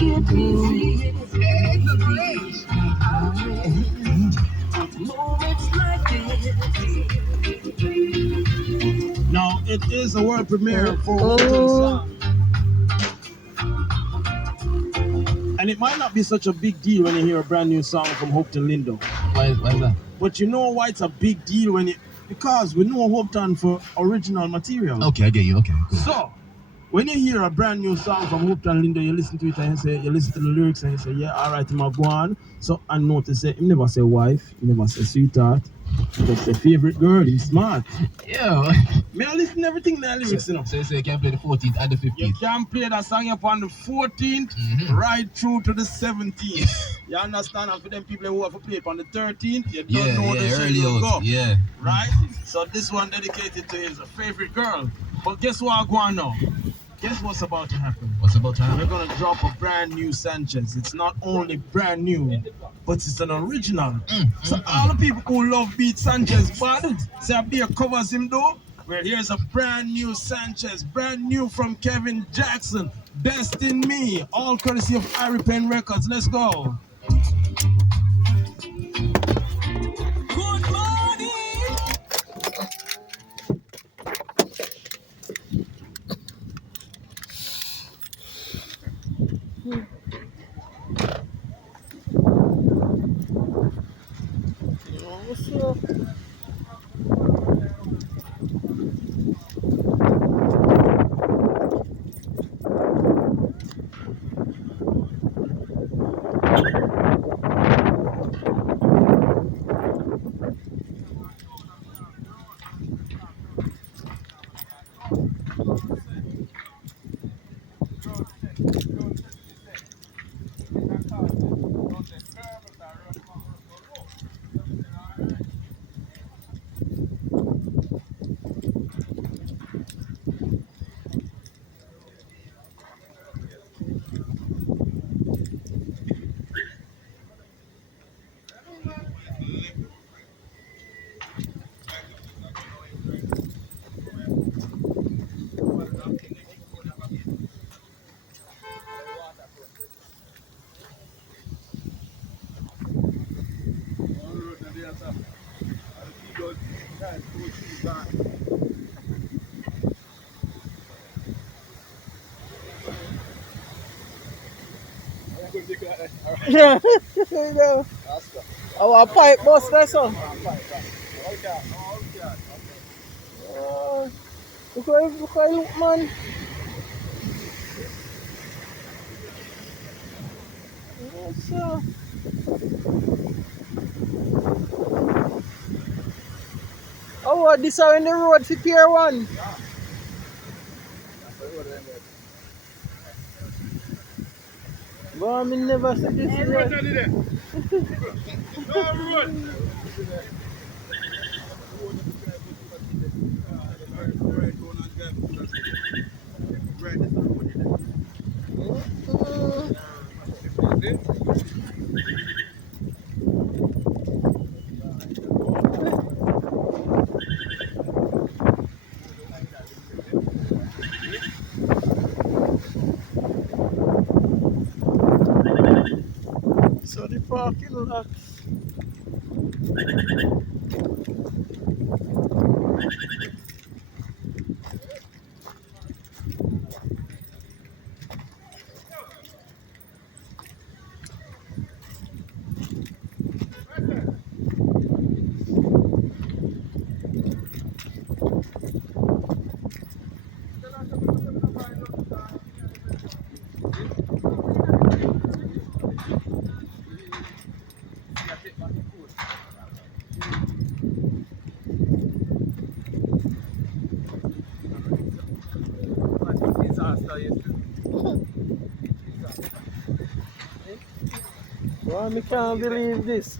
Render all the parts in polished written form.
get me moments like this. Now, it is a world premiere for Hoopton song. And it might not be such a big deal when you hear a brand new song from Hoopton Lindo. Why is that? But you know why it's a big deal when because we know Hoopton for original material. Okay, I get you. Okay, cool. So, when you hear a brand new song from Hoopton Lindo, you listen to it and you listen to the lyrics and you say, yeah, all right, I'm go on. So, I notice that he never say wife, he never say sweetheart, he just say favorite girl, he's smart. Yeah. May I listen to everything in the lyrics, you know? So you can play the 14th and the 15th. You can play that song upon the 14th, right through to the 17th. You understand? And for them people who have to play it on the 13th, you don't know the shit will go. Yeah. Right? So this one dedicated to his favorite girl. But guess what, Guano? Guess what's about to happen? What's about to happen? We're gonna drop a brand new Sanchez. It's not only brand new, but it's an original. So all the people who love Beat Sanchez bad, say Beer covers him though. Well, here's a brand new Sanchez, brand new from Kevin Jackson. Best in Me, all courtesy of Irie Pen Records. Let's go. Good morning. Yeah, you know. Our pipe bust there, son. Look how you look, man. Yes, sir. Oh, what, this are in the road for Pier 1? But I mean, never see this road. So the parking lot. Well, I can't believe this.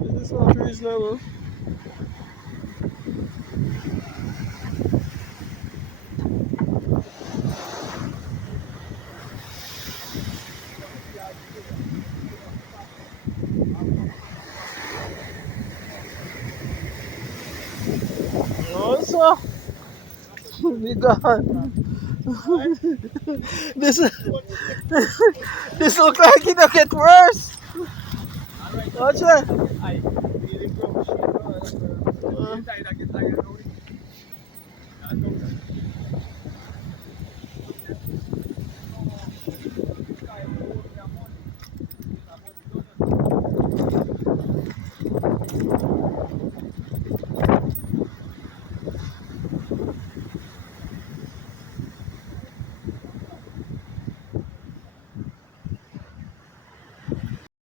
This is not reasonable. Also, we gone. This this look like it'll get worse. Watch that.